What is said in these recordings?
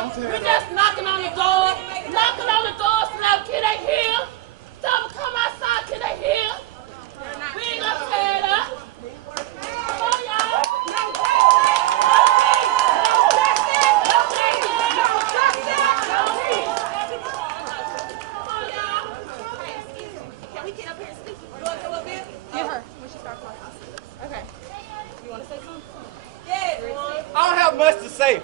We just knocking on the door, so can they hear? Tell them come outside, can they hear? We ain't gonna tear it up. Come on, y'all. Can we get up here and speak? You want to go up here? Get her when she starts talking. Okay. You want to say something? Yeah. I don't have much to say.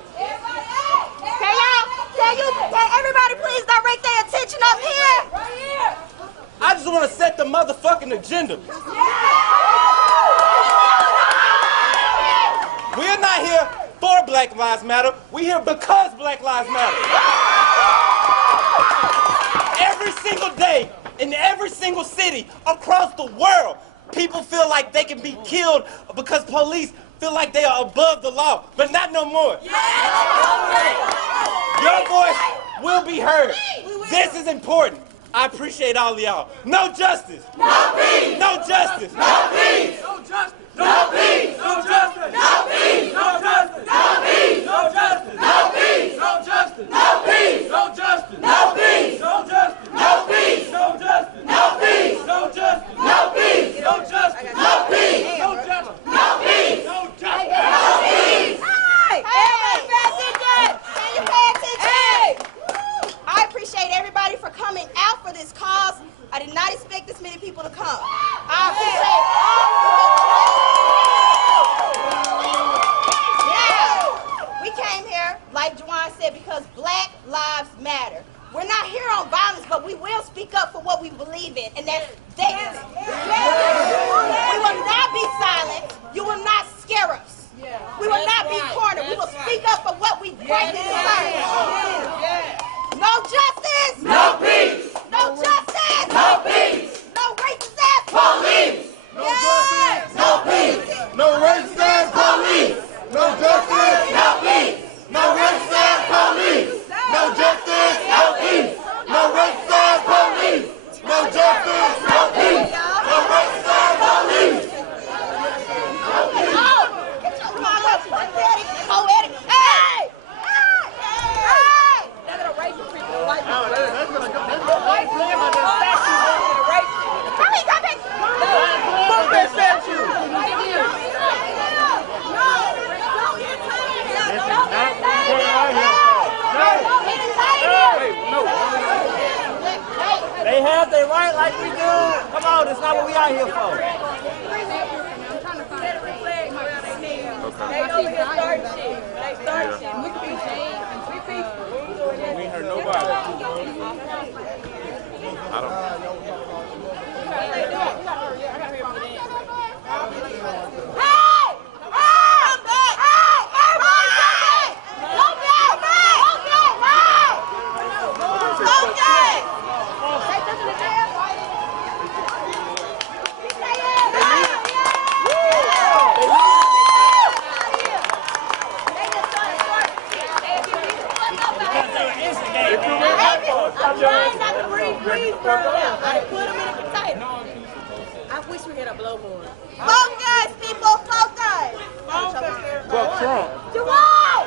Can everybody please direct their attention up here? Right here. I just want to set the motherfucking agenda. We're not here for Black Lives Matter. We're here because Black Lives Matter. Every single day, in every single city across the world, people feel like they can be killed because police feel like they are above the law, but not no more. Your voice will be heard. This is important. I appreciate all of y'all. No justice. No peace. No justice. No peace. No justice. No peace. No justice. No peace. No justice. No peace. No justice. No peace. No justice. No peace. No justice. No peace. No justice. No peace. No justice. No peace. No justice. No peace. No justice. No peace. No justice. No peace. No justice. No peace. Hey! Hey! Can you pay attention? Hey! I appreciate everybody for coming out for this cause. I did not expect this many people to come. I appreciate all of you. Yeah, we came here, like Juwan said, because Black Lives Matter. We're not here on violence, but we will speak up for what we believe in, and that's dignity. We will not be silent. You will not scare us. We will not be cornered. We will speak up for what we rightly deserve. No justice. No peace. No justice. No peace. No racist ass police. No justice. No peace. No racist ass police. No justice. No peace. No racist ass police. No justice. No peace. No racist ass police. No justice. No peace. No racist ass police. They have their right like we do. Come on, that's not what we out here for. They over here starting shit. They starting shit. We ain't heard nobody. I don't know. I wish we had a blowhorn. Focus, people, focus. Fuck Trump. Juwan!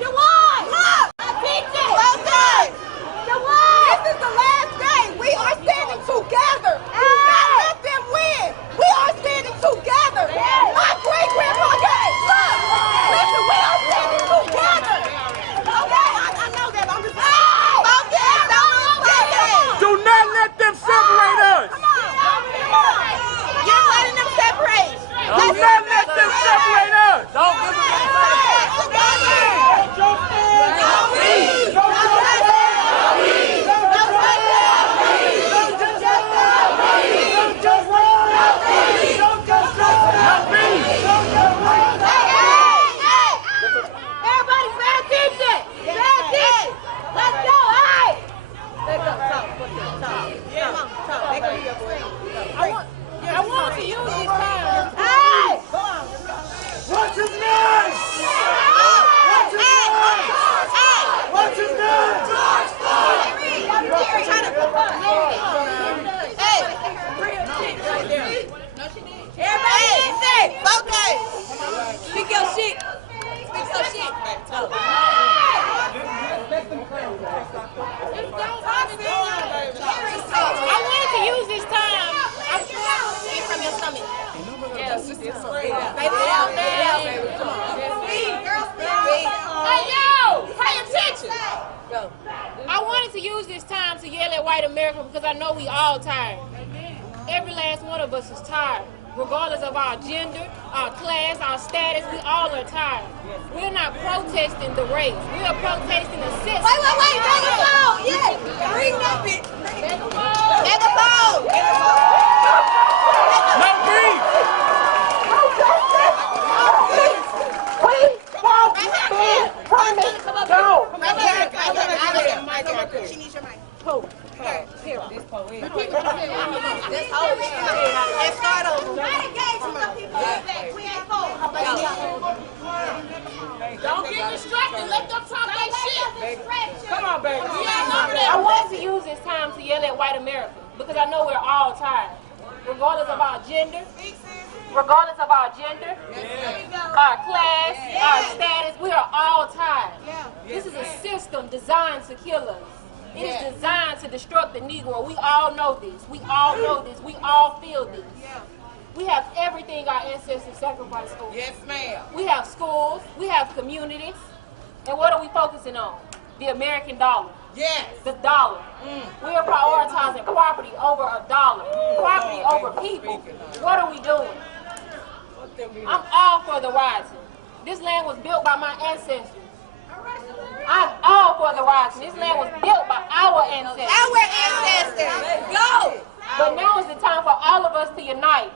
Juwan! Look! Focus! Juwan! This is the last day. We are standing together. Do not let them win. We are standing together. My great-grandpa, look! Listen, we are standing together. Okay? I know that. I'm just saying. Focus! Do not let them separate us. Come on. You're letting them separate. Do not let them separate us. Don't give them to yell at white America because I know we all tired. Every last one of us is tired. Regardless of our gender, our class, our status, we all are tired. We're not protesting the race. We are protesting the system. Wait, megaphone! Yes! Bring that bitch! Megaphone! No peace! No justice! No peace! We won't be punished! Go! She needs your mic. Who? Here. This whole shit. Let's start over. I engage with some people. We ain't cool. Don't get distracted. Let them talk that shit. Come on, baby. I want to use this time to yell at white America because I know we're all tired. Regardless of our gender, our class, our status, we are all tired. This is a system designed to kill us. It is designed to destruct the Negro. We all know this. We all feel this. We have everything our ancestors sacrificed for. Yes, ma'am. We have schools, we have communities, and what are we focusing on? The American dollar. Yes. The dollar. We are prioritizing property over a dollar. Property over people. What are we doing? I'm all for the rising. This land was built by my ancestors. I'm all for the rising. This land was built by our ancestors. Our ancestors. Go! But now is the time for all of us to unite,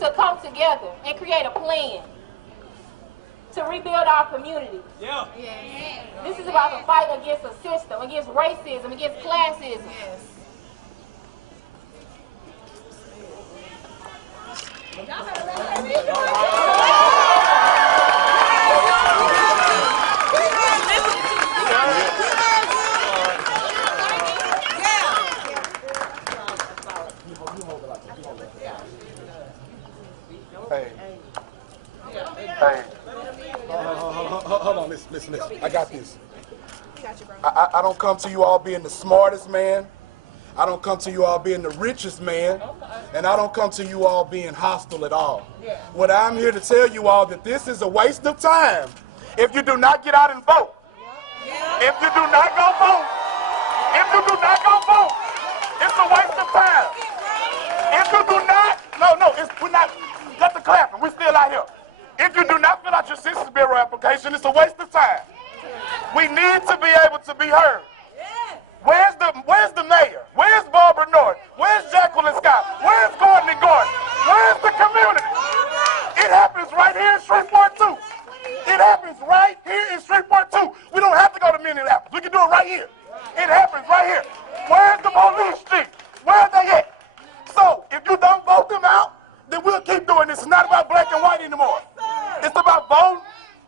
to come together and create a plan to rebuild our community. Yeah. This is about the fight against a system, against racism, against classism. Hey. Hold on, listen. I got this. I don't come to you all being the smartest man. I don't come to you all being the richest man. And I don't come to you all being hostile at all. What I'm here to tell you all that this is a waste of time if you do not get out and vote. If you do not go vote, it's a waste of time. If you do not, we're not, let the clapping, we're still out here. If you do not fill out your Census Bureau application, it's a waste of time. We need to be able to be heard. Where's the mayor? Where's Barbara North? Where's Jacqueline Scott? Where's Gordon and Gordon? Where's the community? It happens right here in Shreveport too. It happens right here in Shreveport too. We don't have to go to Minneapolis. We can do it right here. It happens right here. Where's the police chief? Where are they at? So if you don't vote them out, then we'll keep doing this. It's not about black and white anymore. It's about voting.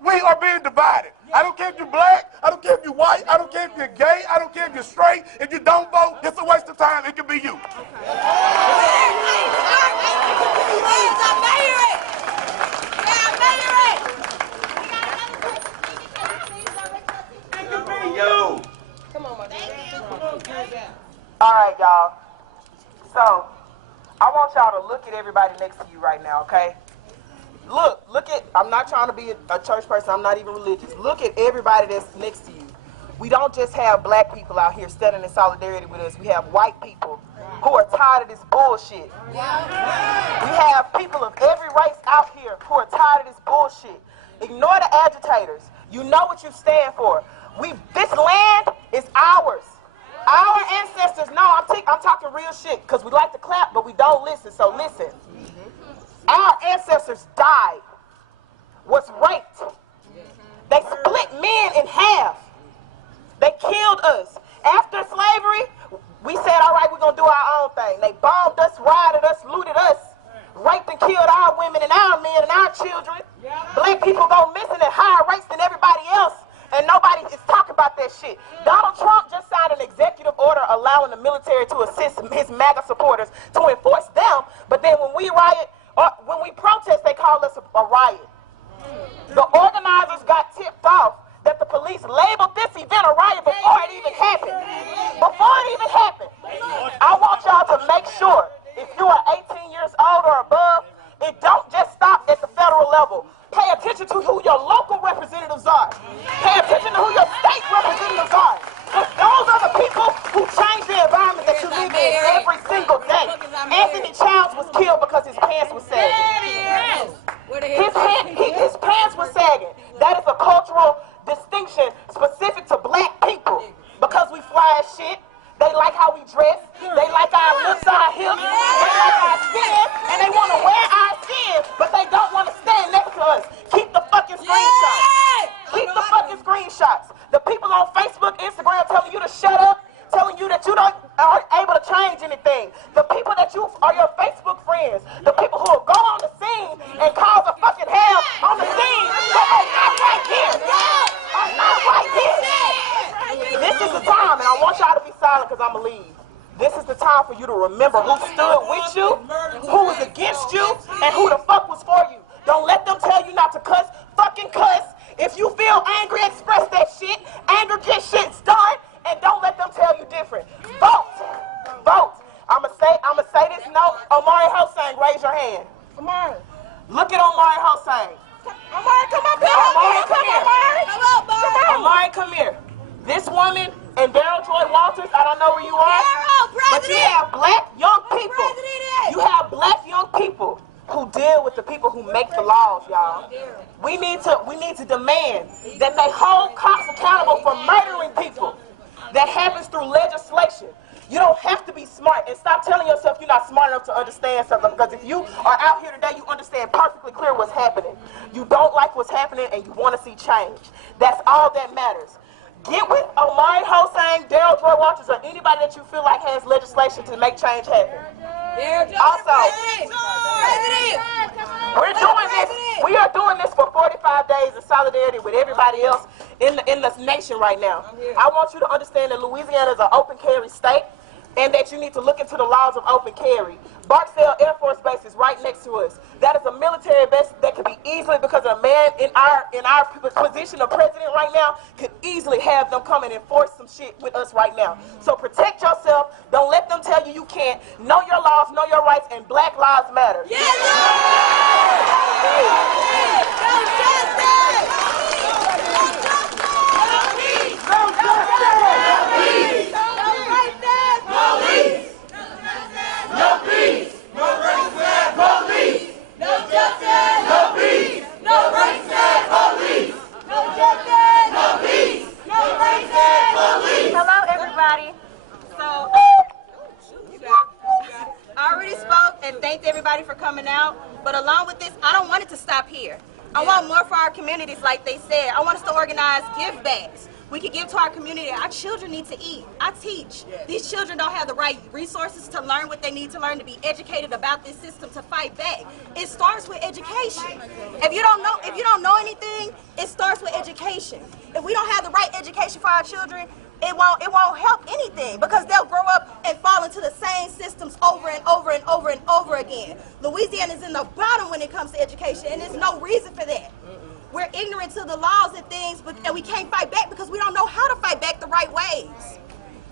We are being divided. I don't care if you're black. I don't care if you're white. I don't care if you're gay. I don't care if you're straight. If you don't vote, it's a waste of time. It could be you. All right, y'all. So, I want y'all to look at everybody next to you right now, okay? Look at, I'm not trying to be a church person, I'm not even religious. Look at everybody that's next to you. We don't just have black people out here standing in solidarity with us. We have white people who are tired of this bullshit. We have people of every race out here who are tired of this bullshit. Ignore the agitators. You know what you stand for. This land is ours. Our ancestors know, I'm talking real shit, because we like to clap, but we don't listen, so listen. Our ancestors died, was raped. They split men in half. They killed us. After slavery, we said, all right, we're going to do our own thing. They bombed us, rioted us, looted us, raped and killed our women and our men and our children. Black people go missing at higher rates than everybody else, and nobody is talking about that shit. Donald Trump just signed an executive order allowing the military to assist his MAGA supporters to enforce them, but then when we riot, when we protest, they call us a riot. The organizers got tipped off that the police labeled this event a riot before it even happened. I want y'all to make sure, if you are 18 years old or above, it don't just stop at the federal level. Pay attention to who your local representatives are. Pay attention to who your state representatives are. Because those are the people who change the environment. Facebook, Instagram telling you to shut up, telling you that you aren't able to change anything. The people that you are your Facebook friends, the people who will go on the scene and cause a fucking hell on the scene, but are not right here. Are not right here. This is the time, and I want y'all to be silent because I'm going to leave. This is the time for you to remember who stood with you, who was against you, and who the fuck was for you. Don't let them tell you not to cuss. Fucking cuss. If you feel angry, express that shit. Anger gets shit done, and don't let them tell you different. Vote. Vote. I'ma say this note. Omari Hossain, raise your hand. Omari. Look at Omari Hossain. Omari, come up here. Omari, come here. Omari, come here. This woman and Derek Chauvin, I don't know where you are, but you have black young people. You have black young people who deal with the people who make the laws, y'all. We need to demand that they hold cops accountable for murdering people. That happens through legislation. You don't have to be smart, and stop telling yourself you're not smart enough to understand something, because if you are out here today, you understand perfectly clear what's happening. You don't like what's happening and you want to see change. That's all that matters. Get with Omari Hossain, Daryl Joy Walters, or anybody that you feel like has legislation to make change happen. Also, we are doing this for 45 days in solidarity with everybody else in the nation right now. I want you to understand that Louisiana is an open carry state, and that you need to look into the laws of open carry. Barksdale Air Force Base is right next to us. That is a military base that could be easily, because a man in our position of president right now could easily have them come and enforce some shit with us right now. So protect yourself. Don't let them tell you you can't. Know your laws, know your rights, and Black Lives Matter. Yes, no justice! No justice! No peace! No racist police! No justice! No peace! No racist police! No justice! No peace! No racist police! Hello, everybody. So, I already spoke and thanked everybody for coming out, but along with this, I don't want it to stop here. I want more for our communities, like they said. I want us to organize give backs. We can give to our community. Our children need to eat. I teach. These children don't have the right resources to learn what they need to learn, to be educated about this system, to fight back. It starts with education. If you don't know anything, it starts with education. If we don't have the right education for our children, it won't help anything, because they'll grow up and fall into the same systems over and over and over and over again. Louisiana is in the bottom when it comes to education, and there's no reason for that. We're ignorant to the laws and things, and we can't fight back because we don't know how to fight back the right ways.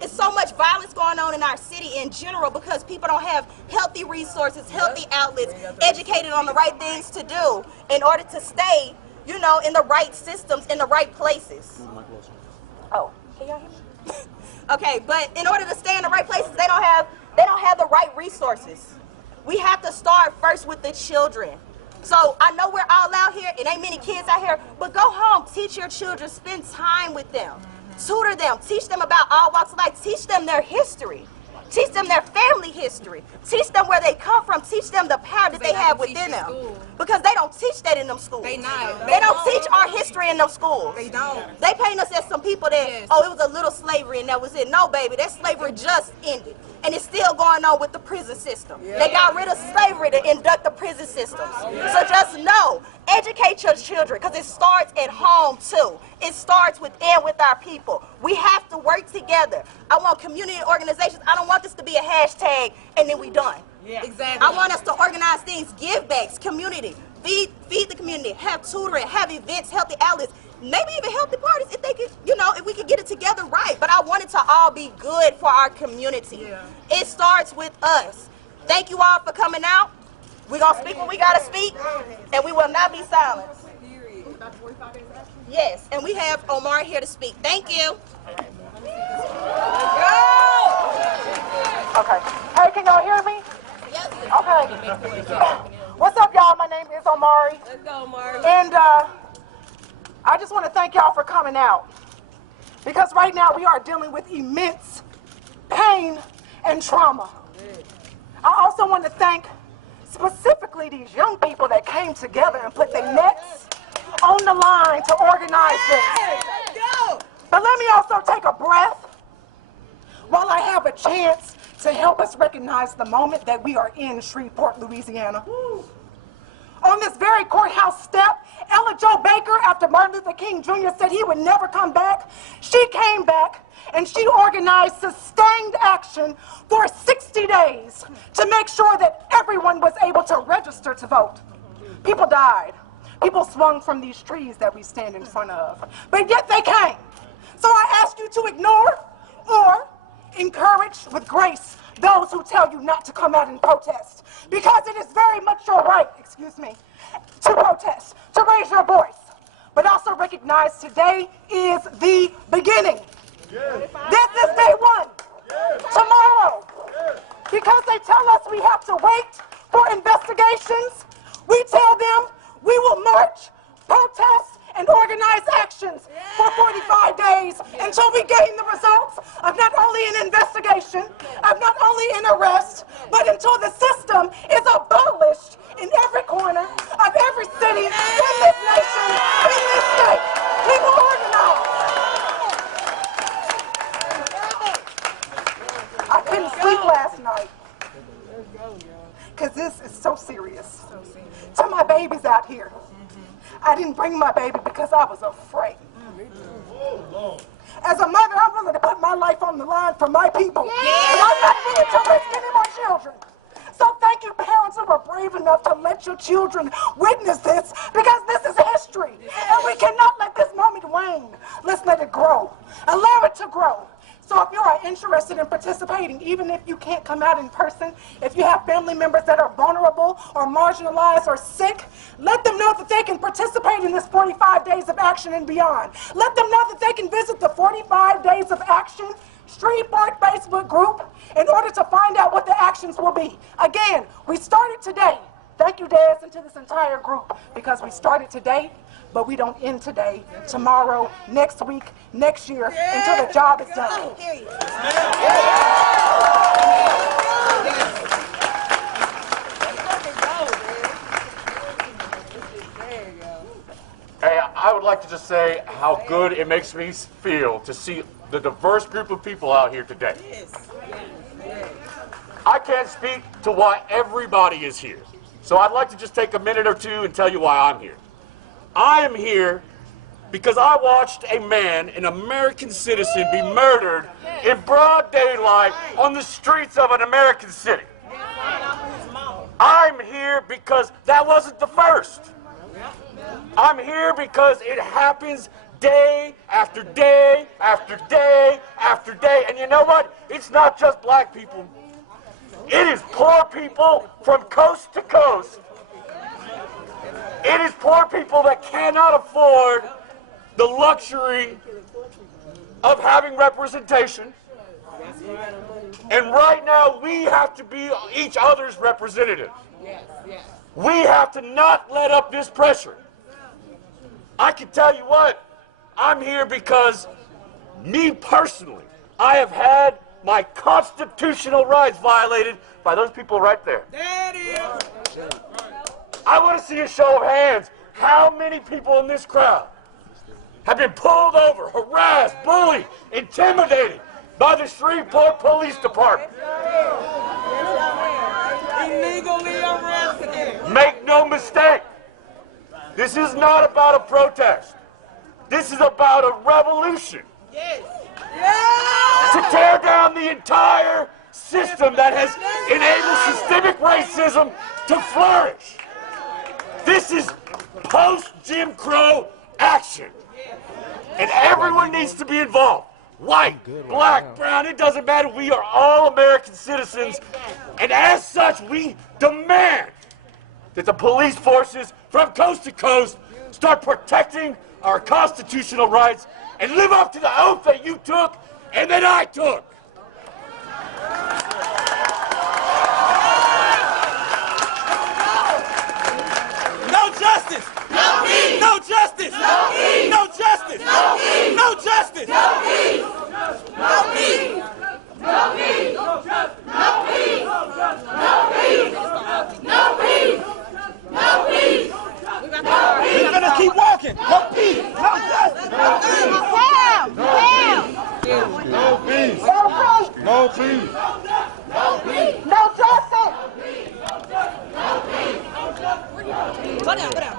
There's so much violence going on in our city in general because people don't have healthy resources, healthy outlets, educated on the right things to do in order to stay, you know, in the right systems, in the right places. Oh, can y'all hear me? Okay, but in order to stay in the right places, they don't have the right resources. We have to start first with the children. So I know we're all out here, it ain't many kids out here, but go home, teach your children, spend time with them, tutor them, teach them about all walks of life, teach them their history, teach them their family history, teach them where they come from, teach them the power that they have within them. Because they don't teach that in them schools. They don't teach our history in them schools. They don't. They paint us as some people that, oh, it was a little slavery and that was it. No, baby, that slavery just ended. And it's still going on with the prison system. They got rid of slavery to induct the prison systems. So just know, educate your children, because it starts at home too. It starts within with our people. We have to work together. I want community organizations. I don't want this to be a hashtag and then we done. Exactly. I want us to organize things, give backs, community, feed the community, have tutoring, have events, healthy outlets. Maybe even healthy parties if they could, you know, if we could get it together right. But I want it to all be good for our community. It starts with us. Thank you all for coming out. We're going to speak when we got to speak, and we will not be silent. Yes, and we have Omar here to speak. Thank you. Okay. Hey, can y'all hear me? Yes. Okay. What's up, y'all? My name is Omari. Let's go, Omari. And I just want to thank y'all for coming out, because right now we are dealing with immense pain and trauma. I also want to thank specifically these young people that came together and put their necks on the line to organize this. But let me also take a breath while I have a chance to help us recognize the moment that we are in Shreveport, Louisiana. On this very courthouse step, Ella Jo Baker, after Martin Luther King Jr. said he would never come back, she came back and she organized sustained action for 60 days to make sure that everyone was able to register to vote. People died. People swung from these trees that we stand in front of. But yet they came. So I ask you to ignore or encourage with grace those who tell you not to come out and protest. Because it is very much your right, to protest, to raise your voice. But also recognize today is the beginning. Yes. This is day one. Yes. Tomorrow. Yes. Because they tell us we have to wait for investigations, we tell them we will march, protest, and organize actions for 45 days until we gain the results of not only an investigation, of not only an arrest, but until the system is abolished in every corner of every city in this nation, in this state. We will organize. I couldn't sleep last night because this is so serious. To my babies out here, I didn't bring my baby because I was afraid. As a mother, I'm willing to put my life on the line for my people. And I'm not willing to risk any more children. So thank you, parents who were brave enough to let your children witness this, because this is history. And we cannot let this moment wane. Let's let it grow. Allow it to grow. So if you are interested in participating, even if you can't come out in person, if you have family members that are vulnerable or marginalized or sick, let them know that they can participate in this 45 days of action and beyond. Let them know that they can visit the 45 Days of Action Shreveport Facebook group in order to find out what the actions will be. Again, we started today. Thank you, Des, and to this entire group, because we started today, but we don't end today, tomorrow, next week, next year, until the job is done. Hey, I would like to just say how good it makes me feel to see the diverse group of people out here today. I can't speak to why everybody is here, so I'd like to just take a minute or two and tell you why I'm here. I am here because I watched a man, an American citizen, be murdered in broad daylight on the streets of an American city. I'm here because that wasn't the first. I'm here because it happens day after day after day after day. And you know what? It's not just black people. It is poor people from coast to coast. It is poor people that cannot afford the luxury of having representation. And right now, we have to be each other's representative. We have to not let up this pressure. I can tell you what, I'm here because me personally, I have had my constitutional rights violated by those people right there. There it is. I want to see a show of hands. How many people in this crowd have been pulled over, harassed, bullied, intimidated by the Shreveport Police Department? Illegally arrested. Make no mistake. This is not about a protest. This is about a revolution. Yes. To tear down the entire system that has enabled systemic racism to flourish. This is post-Jim Crow action. And everyone needs to be involved. White, black, brown, it doesn't matter. We are all American citizens. And as such, we demand that the police forces from coast to coast start protecting our constitutional rights and live up to the oath that you took and that I took. No justice! No peace! No justice! No peace! No justice! No peace! No justice! No peace! No peace! No peace! No peace! No peace! No peace! No peace! We're gonna keep walking. No peace. No justice. Sam! No peace. No No peace. peace. No justice. Go down, go down.